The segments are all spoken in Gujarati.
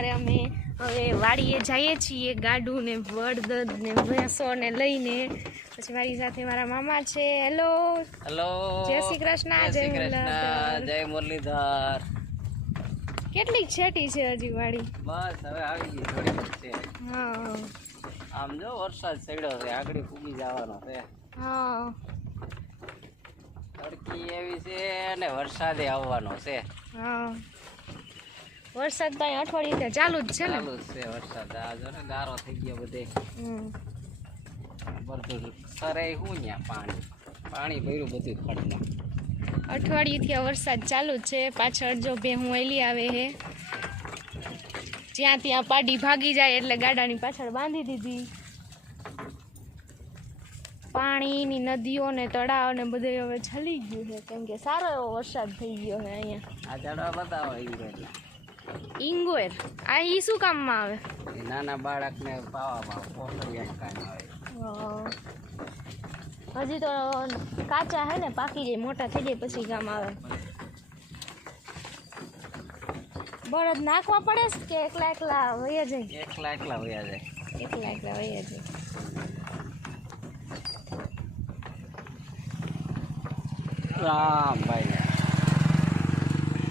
અત્યારે અમે હવે વાડીએ જઈએ છીએ ગાડું ને બળદ ને ભેંસો ને લઈને. પછી મારી સાથે મારા મામા છે. હેલો હેલો, જય શ્રી કૃષ્ણ. જય મુરલીધર. કેટલી છેટી છે હજી વાડી? બસ હવે આવી ગઈ થોડી છે. હા, આમ જો વરસાદ પડ્યો છે, આગળ પૂગી જવાનો છે. હા, તડકી એવી છે અને વરસાદે આવવાનો છે. હા, વરસાદ તો અહીં અઠવાડિયે ચાલુ જ છે ને? ચાલુ જ છે વરસાદ. આ જો ને ગારો થઈ ગયો બધે. બધું સરે શું ત્યાં પાણી ભર્યું બધું ખડમાં. અઠવાડિયેથી આ વરસાદ ચાલુ જ છે. પાછળ જો ભેહું એલી આવે છે, જ્યાં ત્યાં પાડી ભાગી જાય એટલે ગાડાની પાછળ બાંધી દીધી. પાણીની નદીઓ ને તળાવ ને બધે હવે છલી ગયું છે, કેમ કે સારો એવો વરસાદ થઈ ગયો છે અહીંયા. આ ઝાડવા બતાવો ઇંગોર. આ ઈ શું કામમાં આવે? એ નાના બાળકને પાવામાં પોસરિયા કામ આવે. હજી તો કાચા હે ને, પાકી જાય મોટા થઈ જાય પછી કામ આવે. બળદ નાખવા પડે કે એકલા એકલા વયા જાય? એકલા વયા જાય. એકલા વયા જાય. રામભાઈ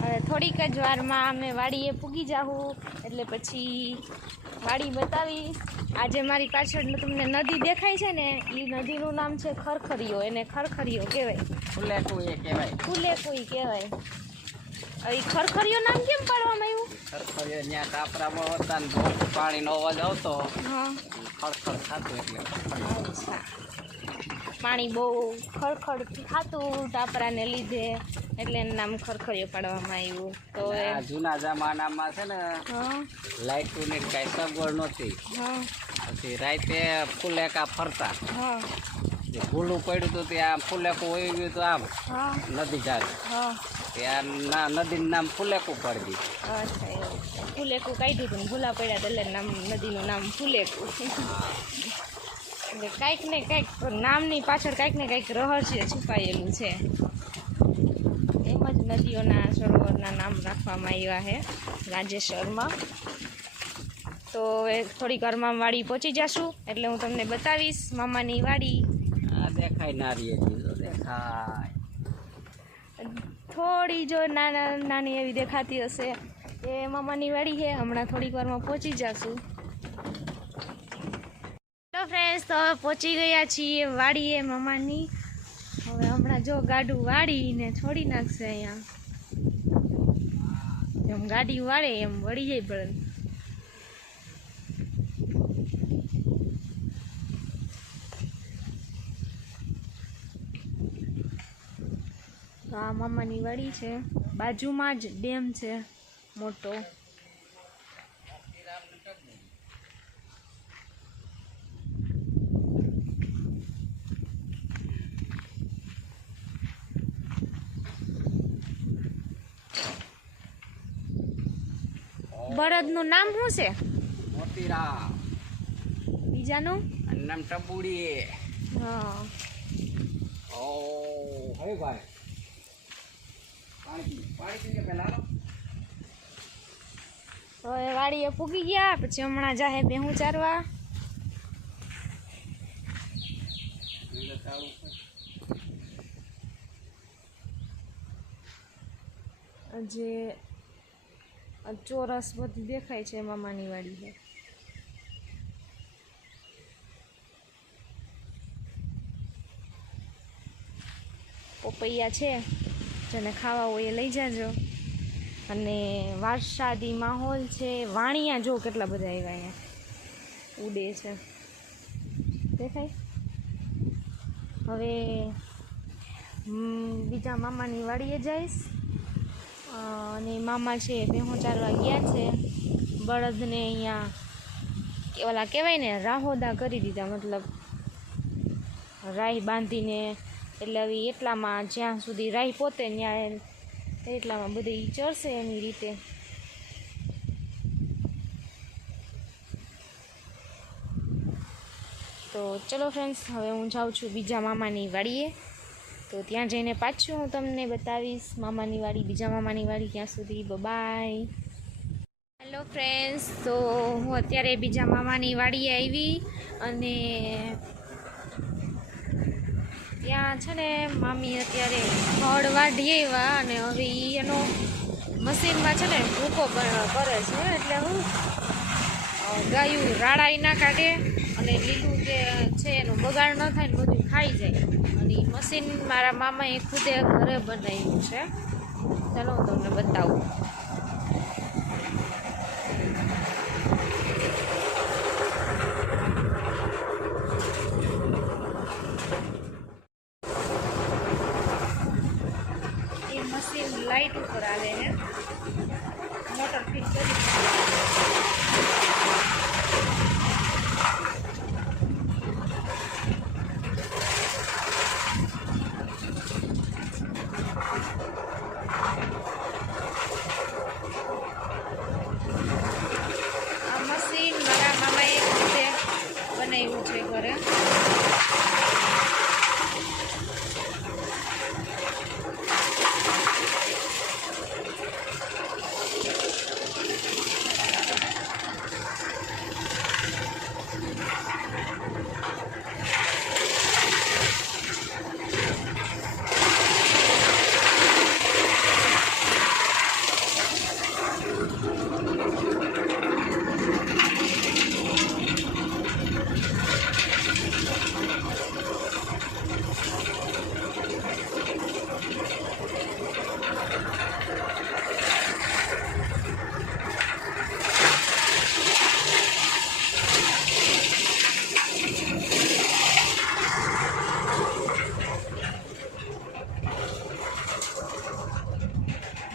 હવે થોડીક જ વારમાં અમે વાડીએ પૂગી જાઉં એટલે પછી વાડી બતાવી. આજે મારી પાછળ તમને નદી દેખાય છે ને, એ નદીનું નામ છે ખરખરીયો. એને ખરખરીયો કહેવાય. ફુલેકુઈ કહેવાય. ફુલેકુઈ કહેવાય. હવે ખરખરીયો નામ કેમ પાડવામાં આવ્યું? ખરખરીયો ત્યાં કાપરામાં હતા ને પાણીનો અવાજ આવતો, હા, ખડખડ થતું એટલે. અચ્છા, પાણી બહુ ખડખડ થતું ટાપરાને લીધે એટલે એનું નામ ખરખરીયો પાડવામાં આવ્યું. તો આ જૂના જમાનામાં છે ને, હા, લાઇટોની કાંઈ સગવડ નહોતી. હા, પછી રાતે ફુલેકા ફરતા. હા, જે ભૂલું પડ્યું હતું ત્યાં ફુલેકું હોઈ ગયું હતું આમ હા, નદી જાગ હા, ત્યાં નદીનું નામ ફુલેકું પડી ગયું. અચ્છા, એવું ફુલેકું કાઢ્યું હતું ને ભૂલા પડ્યા એટલે નામ નદીનું નામ ફુલેકું. એટલે કાંઈક ને કાંઈક નામની પાછળ કાંઈક ને કાંઈક રહસ્ય છુપાયેલું છે. એમ જ નદીઓના સરોવરના નામ રાખવામાં આવ્યા છે રાજેશ્વરમાં. તો હવે થોડીક વારમાં વાડી પહોંચી જશું એટલે હું તમને બતાવીશ મામાની વાડી. આ દેખાય નારિયેળી તો દેખાય. થોડી જો નાની એવી દેખાતી હશે એ મામાની વાડી છે. હમણાં થોડીક વારમાં પહોંચી જશું. તો ફ્રેન્ડ્સ, તો હવે પહોંચી ગયા છીએ વાડીએ મામાની. હવે હમણાં જો ગાડું વાળીને છોડી નાખશે અહીંયા. એમ ગાડી વાળે એમ વળી જાય બળદ. આ મામાની વાડી છે, બાજુમાં જ ડેમ છે મોટો. બળદનું નામ શું છે? મોતીરામ. બીજાનું નામ ટબુડી. હા. ઓ હે ભાઈ, પાણી પીને પેલા હવે વાડીએ પૂગી ગયા. પછી હમણાં જાહે ભેહું ચારવા. જે ચોરસ બધી દેખાય છે મામાની વાડી છે. પોપૈયા છે, જેને ખાવા હોય એ લઈ જાજો. અને વરસાદી માહોલ છે. વાણિયા જો કેટલા બધા આવ્યા અહીંયા ઉડે છે, દેખાય. હવે બીજા મામાની વાડીએ જઈશ. અને મામા છે ભેહું ચારવા ગયા છે. બળદને અહીંયા ઓલા કહેવાય ને રાહોદા કરી દીધા, મતલબ રાહી બાંધીને. એટલે હવે એટલામાં જ્યાં સુધી રાહી પોતે ત્યાં એટલામાં બધી ચરશે એની રીતે. તો ચલો ફ્રેન્ડ્સ, હવે હું જાઉં છું બીજા મામાની વાડીએ. તો ત્યાં જઈને પાછું હું તમને બતાવીશ મામાની વાડી, બીજા મામાની વાડી. ત્યાં સુધી બાય. હેલો ફ્રેન્ડ્સ, તો હું અત્યારે બીજા મામાની વાડીએ આવી અને ત્યાં છે ને મામી અત્યારે ખડ વાઢી આવ્યા અને હવે એનો મશીનમાં છે ને ભૂકો કરે છે. એટલે હું ગાયું રાડાઈ ના કાઢે અને લીલું જે છે એનો બગાડ ન થાય ને બધું ખાઈ જાય. અને એ મશીન મારા મામાએ ખુદે ઘરે બનાવ્યું છે. ચાલો હું તમને બતાવું. એ મશીન લાઇટ ઉપર આવે છે, મોટર ફિટ કરી આ મશીન મારા મામાએ ખુદે બનાવ્યું છે ઘરે.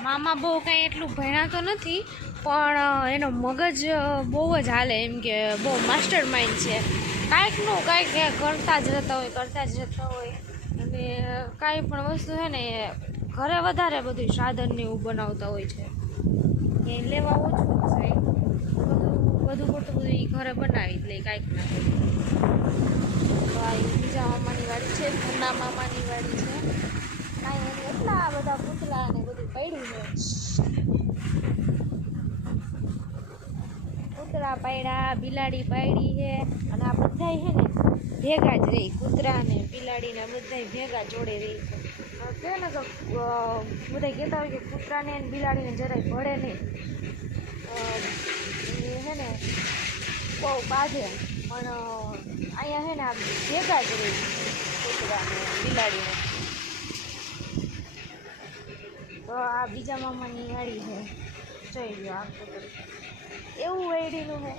મામા બહુ કાંઈ એટલું ભણ્યા તો નથી, પણ એનો મગજ બહુ જ હાલે, એમ કે બહુ માસ્ટર માઇન્ડ છે. કાંઈકનું કાંઈક કરતા જ રહેતા હોય. અને કાંઈ પણ વસ્તુ છે ને એ ઘરે વધારે બધું સાધનને એવું બનાવતા હોય છે. એ લેવા ઓછું જ જાય, બધું પડતું બધું એ ઘરે બનાવી જ લે કાંઈક ના કંઈક. તો આ બીજા મામાની વાડી છે, ઘરના મામાની વાડી છે. કાંઈ એને એટલા બધા પૂતળા ને બધું પડ્યું છે. કૂતરા પાડ્યા, બિલાડી પાડી છે અને આ બધાય છે ને ભેગા જ રહી. કૂતરા ને બિલાડી ને બધાય ભેગા જોડે રહી છે. કે ને તો બધા કહેતા હોય કે કૂતરાને અને બિલાડીને જરાય ભળે નહીં, એ છે ને બહુ બાંધે, પણ અહીંયા છે ને આ ભેગા જ રહી કૂતરાને બિલાડીને. તો આ બીજા મામાની વાડી છે, જોઈ લો આ કૂતરું એવું વેડીનું છે.